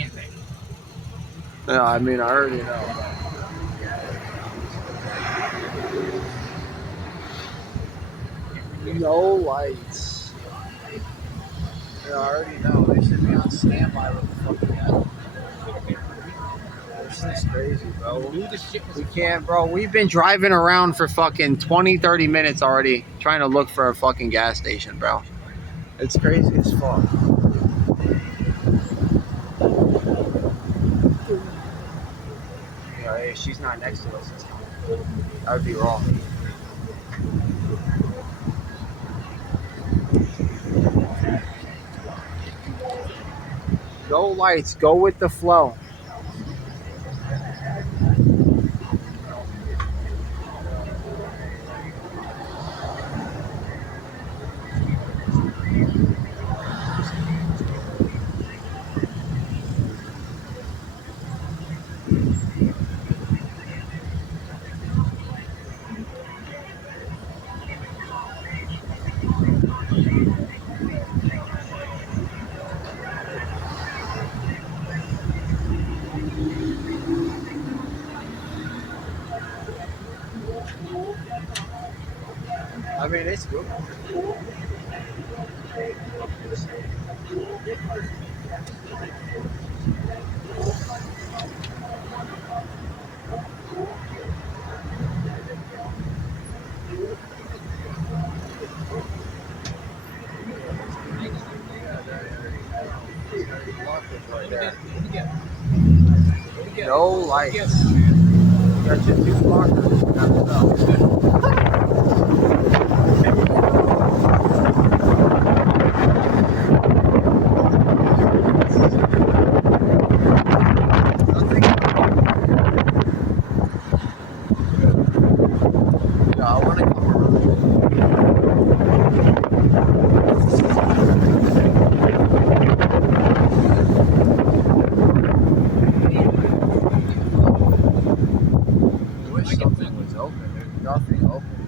can't they? No, I mean, I already know. No lights. Yeah, I already know. They should be on standby with the fucking gas. This is crazy, bro. We can't, bro. We've been driving around for fucking 20, 30 minutes already trying to look for a fucking gas station, bro. It's crazy as fuck. Yeah, hey, she's not next to us. That would be wrong. No lights. Go with the flow. I mean, it's good. No lights. You got your two blockers. You gotta know. Yeah, I want to come around. I wish something was open. There's nothing open.